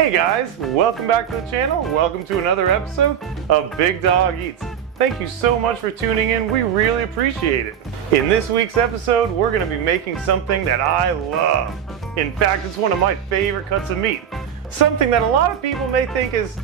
Hey guys, welcome back to the channel. Welcome to another episode of Big Dog Eats. Thank you so much for tuning in. We really appreciate it. In this week's episode, we're going to be making something that I love. In fact, it's one of my favorite cuts of meat. Something that a lot of people may think is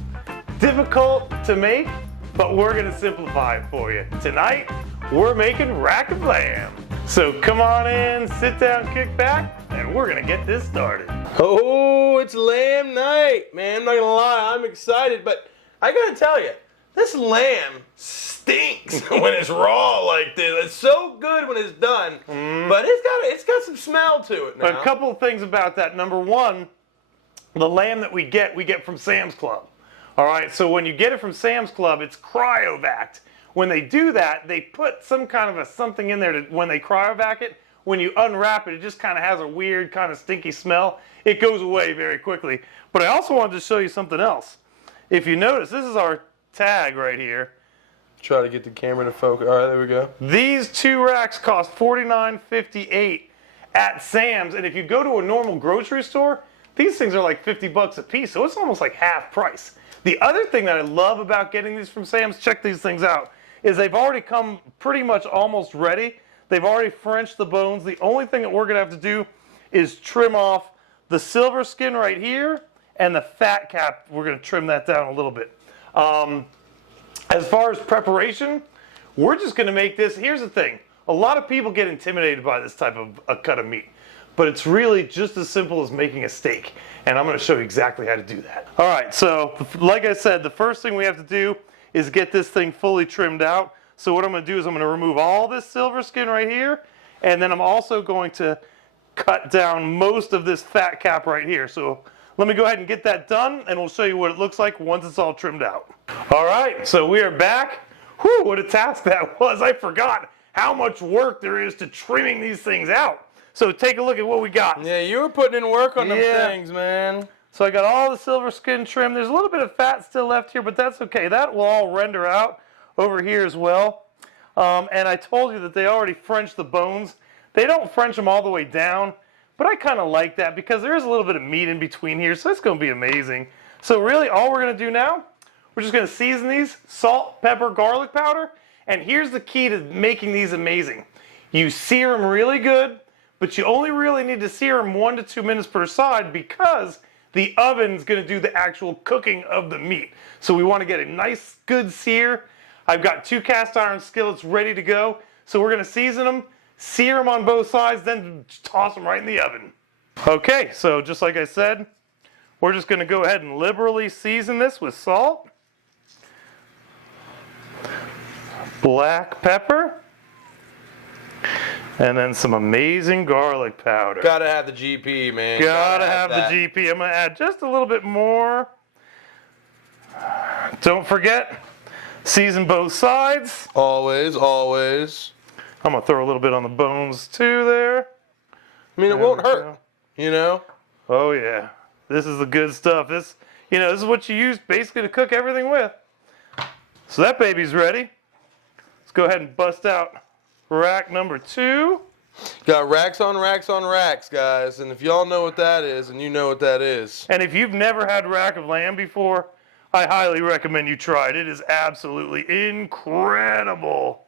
difficult to make, but we're going to simplify it for you. Tonight, we're making rack of lamb. So come on in, sit down, kick back, and we're going to get this started. Oh, it's lamb night, man. I'm not gonna lie, I'm excited, but I gotta tell you, this lamb stinks when it's raw like this. It's so good when it's done, but it's got some smell to it now. But a couple of things about that. Number one, the lamb that we get from Sam's Club. All right, so when you get it from Sam's Club, it's cryovac. When they do that, they put some kind of something in there to, when they cryovac it, when you unwrap it, it just kind of has a weird kind of stinky smell. It goes away very quickly. But I also wanted to show you something else. If you notice, this is our tag right here. Try to get the camera to focus. All right, there we go. These two racks cost $49.58 at Sam's. And if you go to a normal grocery store, these things are like 50 bucks a piece. So it's almost like half price. The other thing that I love about getting these from Sam's, check these things out, is they've already come pretty much almost ready. They've already Frenched the bones. The only thing that we're going to have to do is trim off the silver skin right here and the fat cap. We're going to trim that down a little bit. As far as preparation, we're just going to make this. Here's the thing. A lot of people get intimidated by this type of a cut of meat, but it's really just as simple as making a steak. And I'm going to show you exactly how to do that. All right, so like I said, the first thing we have to do is get this thing fully trimmed out. So what I'm going to do is I'm going to remove all this silver skin right here, and then I'm also going to cut down most of this fat cap right here. So let me go ahead and get that done, and we'll show you what it looks like once it's all trimmed out. All right, so we are back. Whew, what a task that was. I forgot how much work there is to trimming these things out. So take a look at what we got. Yeah, you were putting in work on them things, man. So I got all the silver skin trimmed. There's a little bit of fat still left here, but that's okay. That will all render out over here as well. And I told you that they already Frenched the bones. They don't French them all the way down, but I kind of like that because there is a little bit of meat in between here, so it's going to be amazing. So really all we're going to do now, we're just going to season these, salt, pepper, garlic powder, and here's the key to making these amazing. You sear them really good, but you only really need to sear them 1 to 2 minutes per side because the oven's going to do the actual cooking of the meat. So we want to get a nice, good sear. I've got 2 cast iron skillets ready to go. So we're going to season them, sear them on both sides, then toss them right in the oven. Okay, so just like I said, we're just going to go ahead and liberally season this with salt, black pepper, and then some amazing garlic powder. Gotta have the GP, man. Gotta have the GP. I'm going to add just a little bit more. Don't forget, season both sides. Always, always. I'm going to throw a little bit on the bones too there. I mean, it won't hurt, you know? Oh yeah. This is the good stuff. This is what you use basically to cook everything with. So that baby's ready. Let's go ahead and bust out rack number 2. Got racks on racks on racks, guys. And if y'all know what that is, and you know what that is. And if you've never had rack of lamb before, I highly recommend you try it. It is absolutely incredible.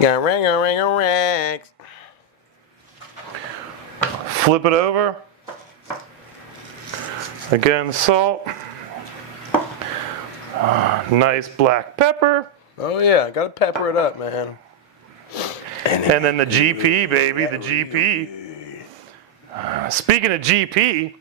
Got racks. Flip it over. Again, salt. Nice black pepper. Oh yeah, gotta pepper it up, man. And then the GP, baby, the GP. Speaking of GP,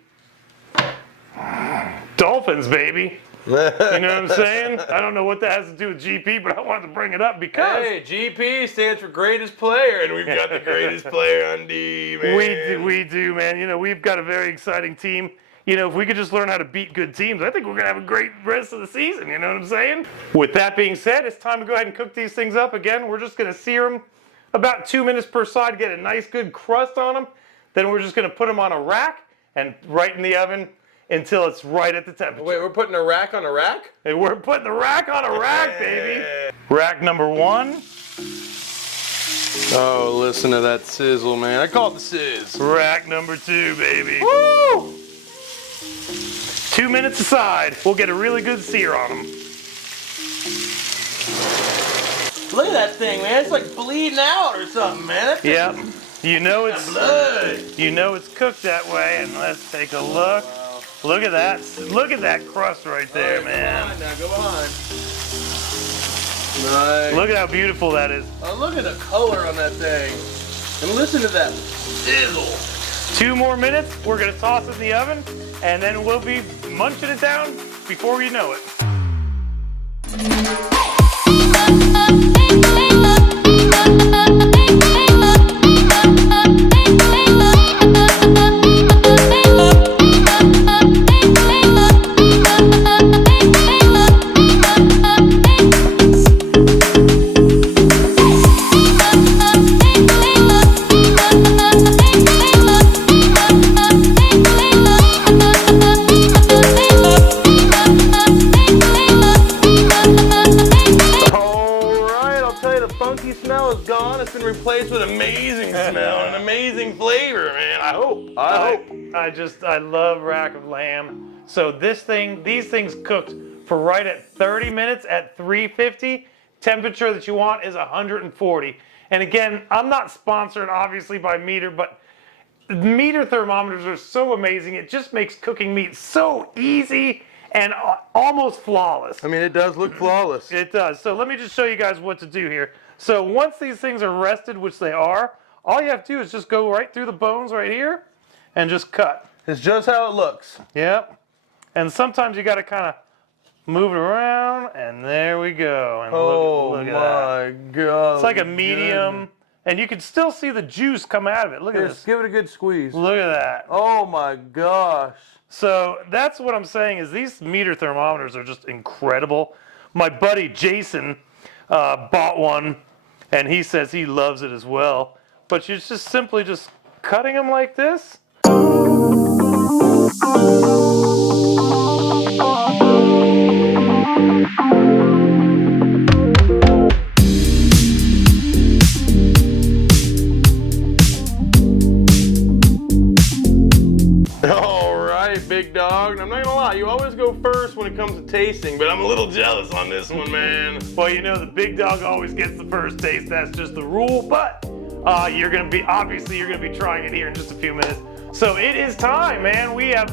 dolphins, baby. You know what I'm saying? I don't know what that has to do with GP, but I wanted to bring it up because... Hey, GP stands for greatest player, and we've got the greatest player on D, man. We do, man. We've got a very exciting team. If we could just learn how to beat good teams, I think we're going to have a great rest of the season, you know what I'm saying? With that being said, it's time to go ahead and cook these things up. Again, we're just going to sear them about 2 minutes per side, get a nice good crust on them. Then we're just going to put them on a rack and right in the oven until it's right at the temperature. Wait, we're putting a rack on a rack? Hey, we're putting the rack on a rack, baby. Rack number 1. Oh, listen to that sizzle, man. I call it the sizz. Rack number 2, baby. Woo! 2 minutes aside, we'll get a really good sear on them. Look at that thing, man. It's like bleeding out or something, man. Yep. You know it's Blood. cooked that way, and let's take a look. Look at that. Look at that crust right there, man. Now go behind. Nice. Look at how beautiful that is. Oh, look at the color on that thing. And listen to that sizzle. 2 more minutes, we're gonna toss it in the oven, and then we'll be munching it down before you know it. Replaced with amazing smell and amazing flavor, man. I hope. I love rack of lamb. So these things cooked for right at 30 minutes at 350. Temperature that you want is 140. And again, I'm not sponsored obviously by Meater, but Meater thermometers are so amazing. It just makes cooking meat so easy and almost flawless. I mean, it does look flawless. It does. So let me just show you guys what to do here. So once these things are rested, which they are, all you have to do is just go right through the bones right here and just cut. It's just how it looks. Yep. And sometimes you got to kind of move it around, and there we go. And look at that. God. It's like a medium, and you can still see the juice come out of it. Look at this. Give it a good squeeze. Look at that. Oh my gosh. So that's what I'm saying is these Meater thermometers are just incredible. My buddy Jason bought one, and he says he loves it as well. But you're just simply just cutting them like this. Big dog, and I'm not gonna lie, you always go first when it comes to tasting, but I'm a little jealous on this one, man. Well, you know, the big dog always gets the first taste. That's just the rule, but you're gonna be trying it here in just a few minutes. So it is time, man. We have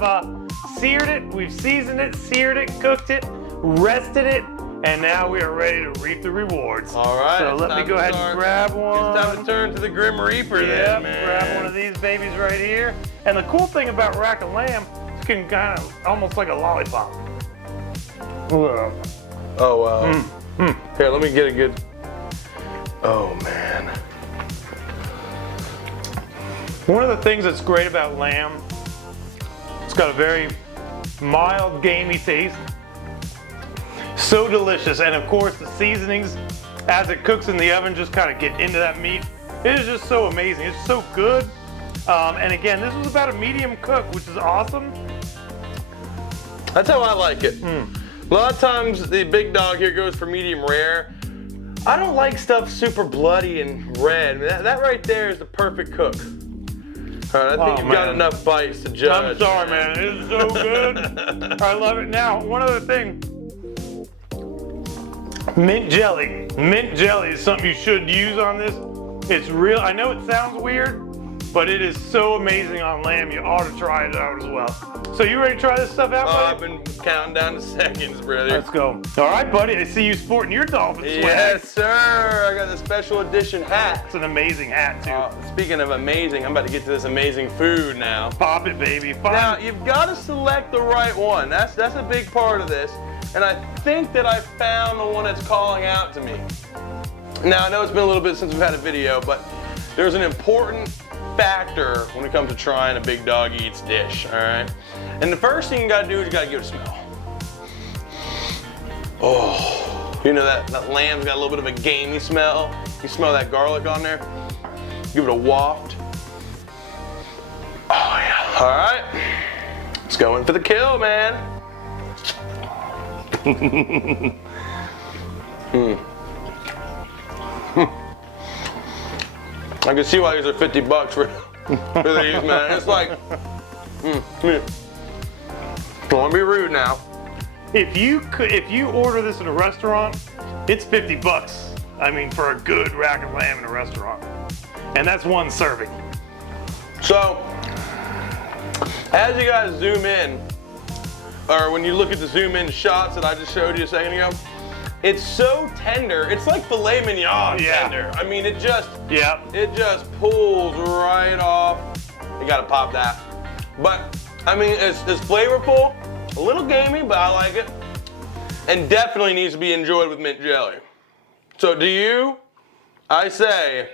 seared it, we've seasoned it, seared it, cooked it, rested it, and now we are ready to reap the rewards. All right. So let me go ahead and grab one. It's time to turn to the Grim Reaper then, man. Grab one of these babies right here. And the cool thing about rack of lamb, you can kind of almost like a lollipop. Oh wow. Here, let me get a good. Oh man. One of the things that's great about lamb, it's got a very mild, gamey taste. So delicious, and of course the seasonings as it cooks in the oven just kind of get into that meat. It is just so amazing. It's so good. And again, this was about a medium cook, which is awesome. That's how I like it. A lot of times the big dog here goes for medium rare. I don't like stuff super bloody and red. That right there is the perfect cook. All right, I think you've got enough bites to judge. I'm sorry, man. It is so good. I love it. Now, one other thing. Mint jelly. Mint jelly is something you should use on this. It's real. I know it sounds weird, but it is so amazing on lamb. You ought to try it out as well. So you ready to try this stuff out, buddy? I've been counting down to seconds, brother. Let's go. All right, buddy. I see you sporting your dolphin swag. Yes, sir. I got the special edition hat. It's an amazing hat, too. Speaking of amazing, I'm about to get to this amazing food now. Pop it, baby. Now, you've got to select the right one. That's a big part of this. And I think that I found the one that's calling out to me. Now, I know it's been a little bit since we've had a video, but there's an important factor when it comes to trying a Big Dog Eats dish, all right? And the first thing you gotta do is you gotta give it a smell. Oh, you know that lamb's got a little bit of a gamey smell. You smell that garlic on there? Give it a waft. Oh yeah, all right. Let's go in for the kill, man. I can see why these are $50 for these, man. It's like, Don't want to be rude now. If you order this in a restaurant, it's 50 bucks. I mean, for a good rack of lamb in a restaurant. And that's one serving. So, as you guys zoom in, or when you look at the zoom in shots that I just showed you a second ago, it's so tender. It's like filet mignon tender. I mean, it just pulls right off. You gotta pop that. But, I mean, it's flavorful, a little gamey, but I like it. And definitely needs to be enjoyed with mint jelly. So do you? I say,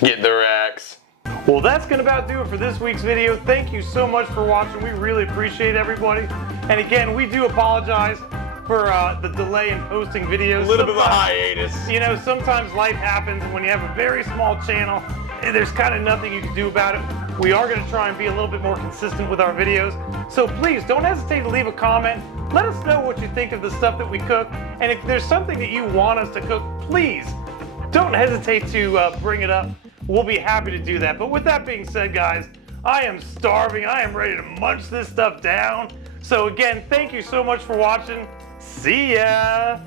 get the racks. Well, that's gonna about do it for this week's video. Thank you so much for watching. We really appreciate everybody. And again, we do apologize for the delay in posting videos. A little bit of a hiatus. You know, sometimes life happens, and when you have a very small channel, there's kind of nothing you can do about it. We are gonna try and be a little bit more consistent with our videos. So please, don't hesitate to leave a comment. Let us know what you think of the stuff that we cook. And if there's something that you want us to cook, please don't hesitate to bring it up. We'll be happy to do that. But with that being said, guys, I am starving. I am ready to munch this stuff down. So again, thank you so much for watching. See ya.